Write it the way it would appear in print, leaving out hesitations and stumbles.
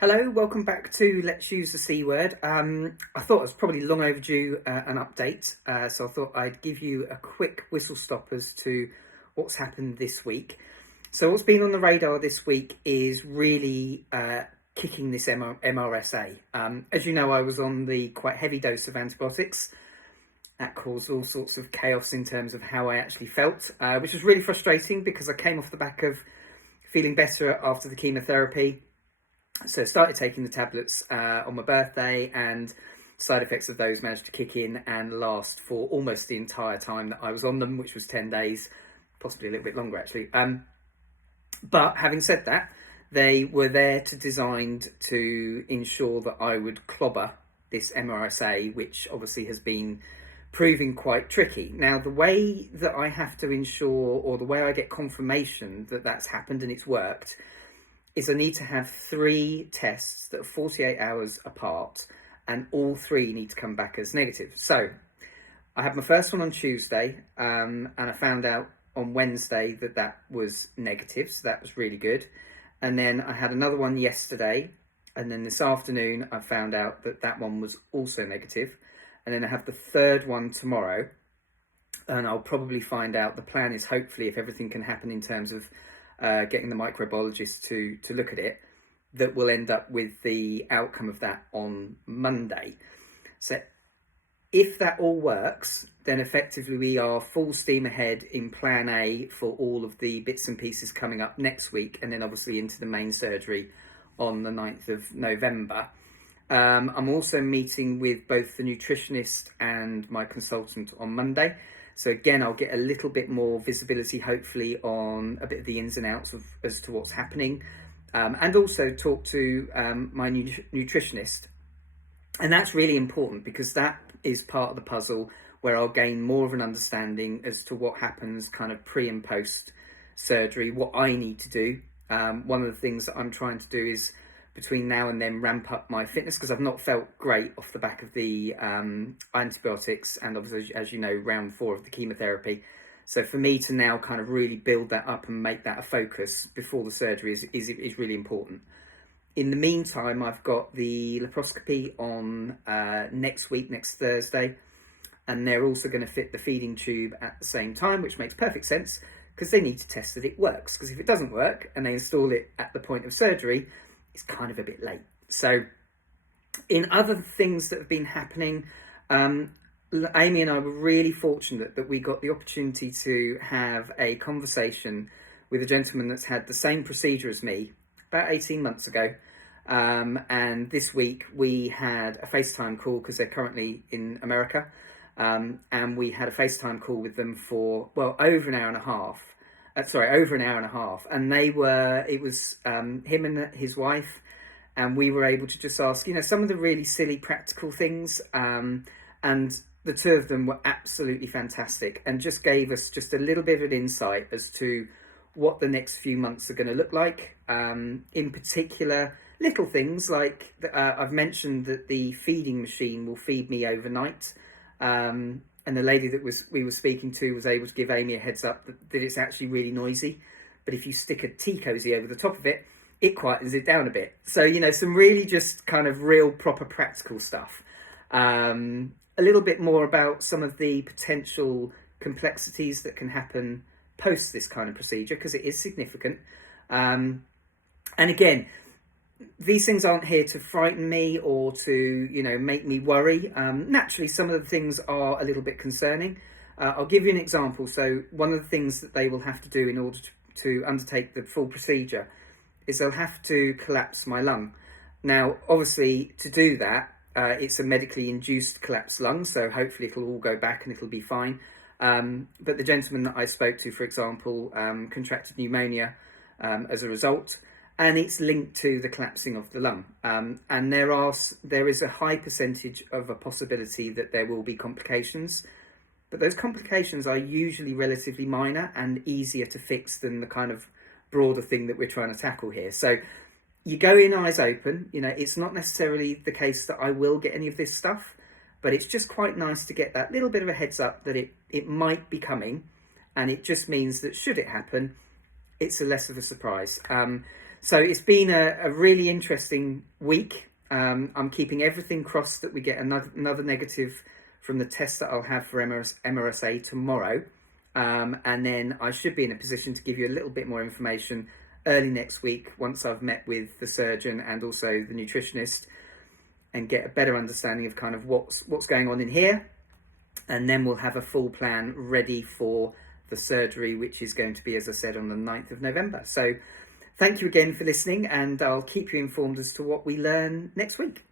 Hello, welcome back to Let's Use the C Word. I thought it was probably long overdue an update, so I thought I'd give you a quick whistle stop as to what's happened this week. So what's been on the radar this week is really kicking this MRSA. As you know, I was on the quite heavy dose of antibiotics. That caused all sorts of chaos in terms of how I actually felt, which was really frustrating because I came off the back of feeling better after the chemotherapy. So I started taking the tablets on my birthday, and side effects of those managed to kick in and last for almost the entire time that I was on them, which was 10 days, possibly a little bit longer actually. But having said that, they were there designed to ensure that I would clobber this MRSA, which obviously has been proving quite tricky. Now, the way that I have to ensure, or the way I get confirmation that that's happened and it's worked, is I need to have 3 tests that are 48 hours apart, and all 3 need to come back as negative. So I had my first one on Tuesday, and I found out on Wednesday that that was negative, so that was really good. And then I had another one yesterday, and then this afternoon I found out that that one was also negative. And then I have the 3rd one tomorrow, and I'll probably find out. The plan is, hopefully, if everything can happen in terms of getting the microbiologist to look at it, that will end up with the outcome of that on Monday. So if that all works, then effectively we are full steam ahead in plan A for all of the bits and pieces coming up next week, and then obviously into the main surgery on the 9th of November. I'm also meeting with both the nutritionist and my consultant on Monday. So again, I'll get a little bit more visibility, hopefully, on a bit of the ins and outs of as to what's happening, and also talk to my nutritionist. And that's really important because that is part of the puzzle where I'll gain more of an understanding as to what happens kind of pre and post surgery, what I need to do. One of the things that I'm trying to do is, between now and then, ramp up my fitness, because I've not felt great off the back of the antibiotics and obviously, as you know, round 4 of the chemotherapy. So for me to now kind of really build that up and make that a focus before the surgery is really important. In the meantime, I've got the laparoscopy on next week, next Thursday, and they're also going to fit the feeding tube at the same time, which makes perfect sense because they need to test that it works. Because if it doesn't work and they install it at the point of surgery, it's kind of a bit late. So in other things that have been happening, Amy and I were really fortunate that we got the opportunity to have a conversation with a gentleman that's had the same procedure as me about 18 months ago. And this week we had a FaceTime call because they're currently in America. And we had a FaceTime call with them for, well, over an hour and a half. And it was him and his wife, and we were able to just ask, some of the really silly practical things, and the 2 of them were absolutely fantastic and just gave us just a little bit of an insight as to what the next few months are going to look like. In particular, little things like I've mentioned that the feeding machine will feed me overnight. And the lady that we were speaking to was able to give Amy a heads up that it's actually really noisy. But if you stick a tea cozy over the top of it, it quietens it down a bit. So, some really just kind of real proper practical stuff. A little bit more about some of the potential complexities that can happen post this kind of procedure, because it is significant. And again, these things aren't here to frighten me or to, make me worry. Naturally, some of the things are a little bit concerning. I'll give you an example. So one of the things that they will have to do in order to undertake the full procedure is they'll have to collapse my lung. Now, obviously, to do that, it's a medically induced collapsed lung, so hopefully it'll all go back and it'll be fine. But the gentleman that I spoke to, for example, contracted pneumonia as a result. And it's linked to the collapsing of the lung. And there is a high percentage of a possibility that there will be complications. But those complications are usually relatively minor and easier to fix than the kind of broader thing that we're trying to tackle here. So you go in eyes open. It's not necessarily the case that I will get any of this stuff, but it's just quite nice to get that little bit of a heads up that it might be coming. And it just means that should it happen, it's a less of a surprise. So it's been a really interesting week. I'm keeping everything crossed that we get another negative from the test that I'll have for MRSA tomorrow. And then I should be in a position to give you a little bit more information early next week once I've met with the surgeon and also the nutritionist and get a better understanding of kind of what's going on in here. And then we'll have a full plan ready for the surgery, which is going to be, as I said, on the 9th of November. So thank you again for listening, and I'll keep you informed as to what we learn next week.